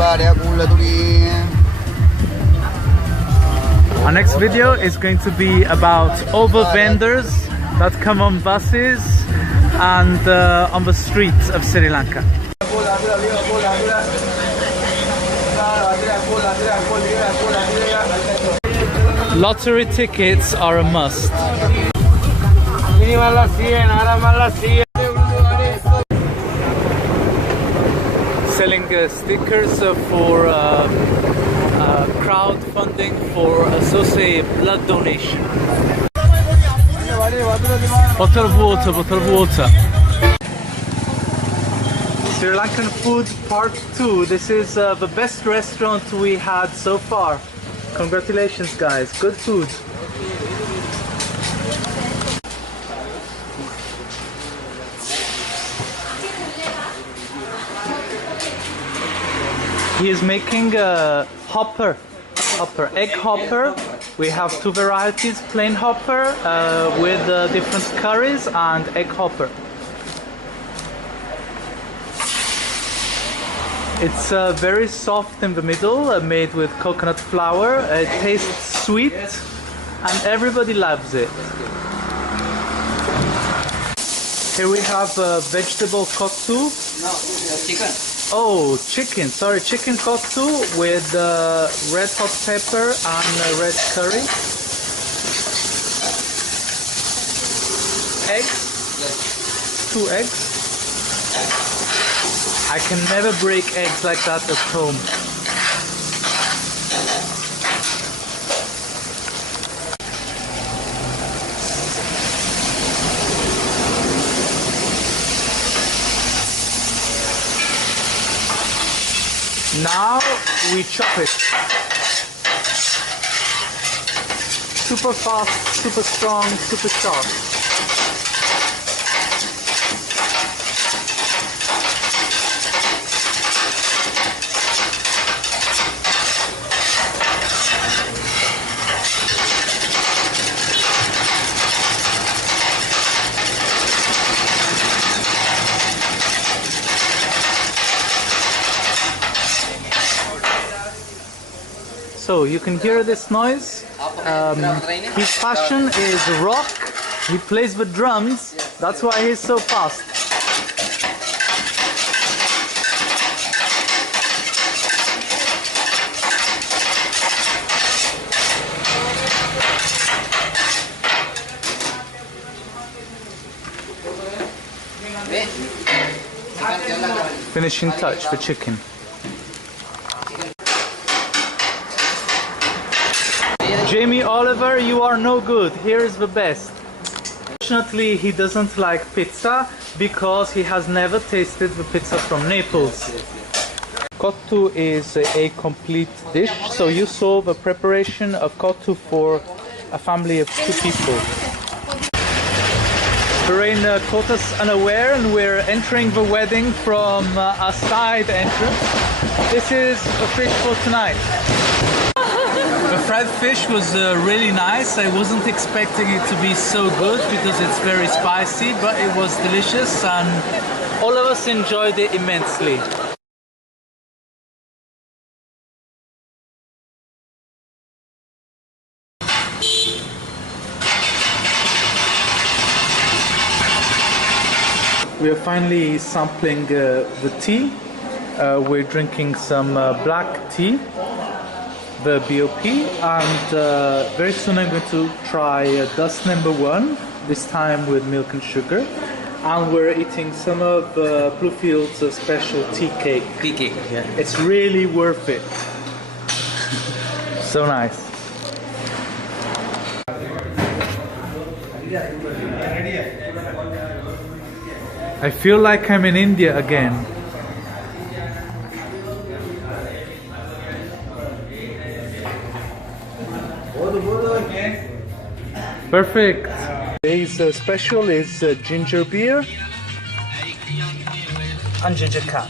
Our next video is going to be about over vendors that come on buses and on the streets of Sri Lanka. Lottery tickets are a must. Selling stickers for crowdfunding for blood donation. Bottle of water. Sri Lankan food part 2. This is the best restaurant we had so far. Congratulations guys, good food. He is making a egg hopper. We have two varieties, plain hopper with different curries and egg hopper. It's very soft in the middle, made with coconut flour. It tastes sweet and everybody loves it. Here we have vegetable kottu. No, chicken. Oh, chicken, sorry, chicken kottu with red hot pepper and red curry. Eggs? Yes. 2 eggs. I can never break eggs like that at home. Now we chop it. Super fast, super strong, super sharp. So you can hear this noise. His passion is rock. He plays the drums. That's why he's so fast. Finishing touch for chicken. Jamie Oliver, you are no good. Here is the best. Fortunately, he doesn't like pizza because he has never tasted the pizza from Naples. Kottu is a complete dish, so you saw the preparation of kottu for a family of 2 people. The rain caught us unaware and we're entering the wedding from a side entrance. This is a fish for tonight. The fried fish was really nice. I wasn't expecting it to be so good because it's very spicy, but it was delicious and all of us enjoyed it immensely. We are finally sampling the tea. We're drinking some black tea, the BOP, and very soon I'm going to try dust number 1, this time with milk and sugar. And we're eating some of Bluefield's special tea cake. Tea cake, yeah. It's really worth it. So nice. I feel like I'm in India again. Perfect. Today's special is ginger beer and ginger cat.